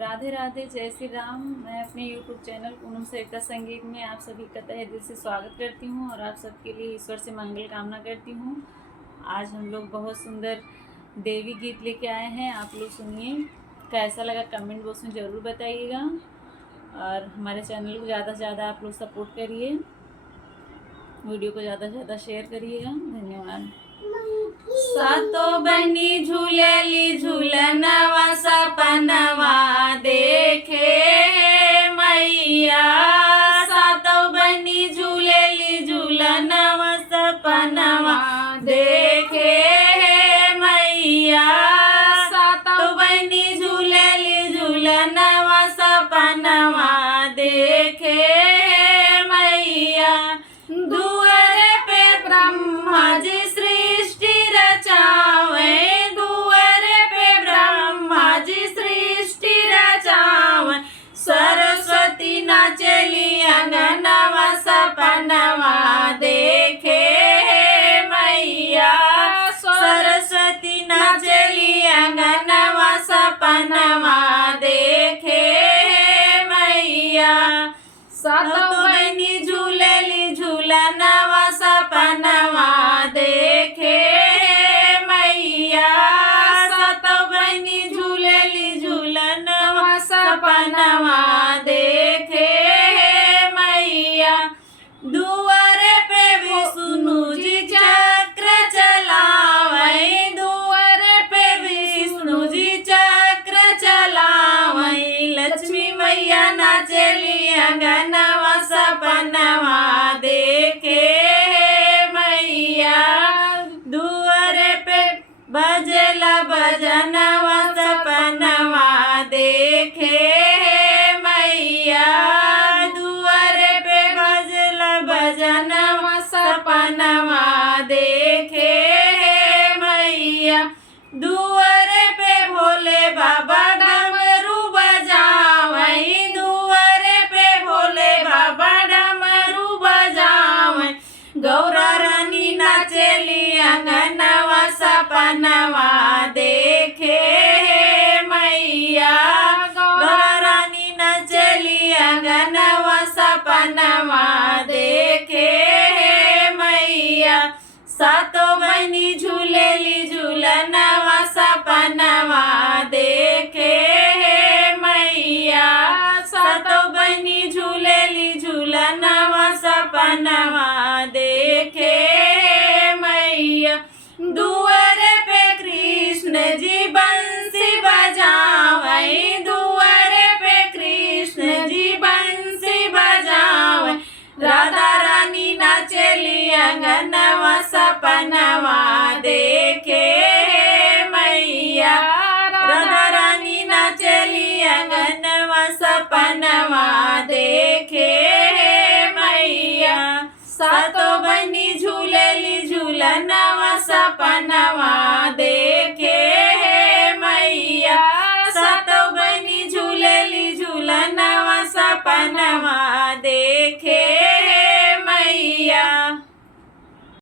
राधे राधे, जय श्री राम। मैं अपने YouTube चैनल पूनम सरिता संगीत में आप सभी का तहे दिल से स्वागत करती हूँ और आप सबके लिए ईश्वर से मंगल कामना करती हूँ। आज हम लोग बहुत सुंदर देवी गीत लेके आए हैं, आप लोग सुनिए। कैसा लगा कमेंट बॉक्स में ज़रूर बताइएगा और हमारे चैनल को ज़्यादा से ज़्यादा आप लोग सपोर्ट करिए, वीडियो को ज़्यादा से ज़्यादा शेयर करिएगा। धन्यवाद। सातो बनी झूलेली झूलनवा सपनवा देखे मैया। सातो बनी झूलेली झूलनवा सपनवा देखे मैया। सातो बनी झूलेली झूलनवा सपनवा देखे मैया। दुआरे पे ब्रह्मा जी सृष्टि रचावे, दुआरे पे ब्रह्मा जी सृष्टि रचावे। सरस्वती नाचली अंगनवा सपनवा देखे मैया। सरस्वती नाचली अंगनवा सपनवा देखे मैया। सातो बनी झूलेली झूलनवा सपनवा देखे मैया। सातो बनी झूलेली झूलनवा सपनवा देखे मैया। दुआरे पे विष्णु जी चक्र चलावै, दुआरे पे विष्णु जी चक्र चलावै। लक्ष्मी मैया नाचली अंगनवा सपनवा देखे मैया। दुआरे पे बजला बजनवा सपनवा देखे मैया। दुआरे पे बजला बजनवा सपनवा देखे मैया। दुआरे पे भोले बाबा डमरू बजावै, दुआरे पे भोले बाबा डमरू बजावै। गौरा रानी नाचली अंगनवा सपनवा देखे मैया। गौरा रानी नाचली अंगनवा सपनवा देखे मैया। सातो बनी झूलेली झूलनवा सपनवा देखे मैया। सातो बनी झूलेली झूलनवा सपनवा देखे मैया। दुआरे पे कृष्ण जी बंसी बजावै, दुआरे पे कृष्ण जी बंसी बजावै। राधा रानी नाचली अंगनवा सपनवा देखे मैया। राधा रानी नाचली अंगनवा सपनवा देखे मैया। सातो बनी झूलेली झूलनवा सपनवा देखे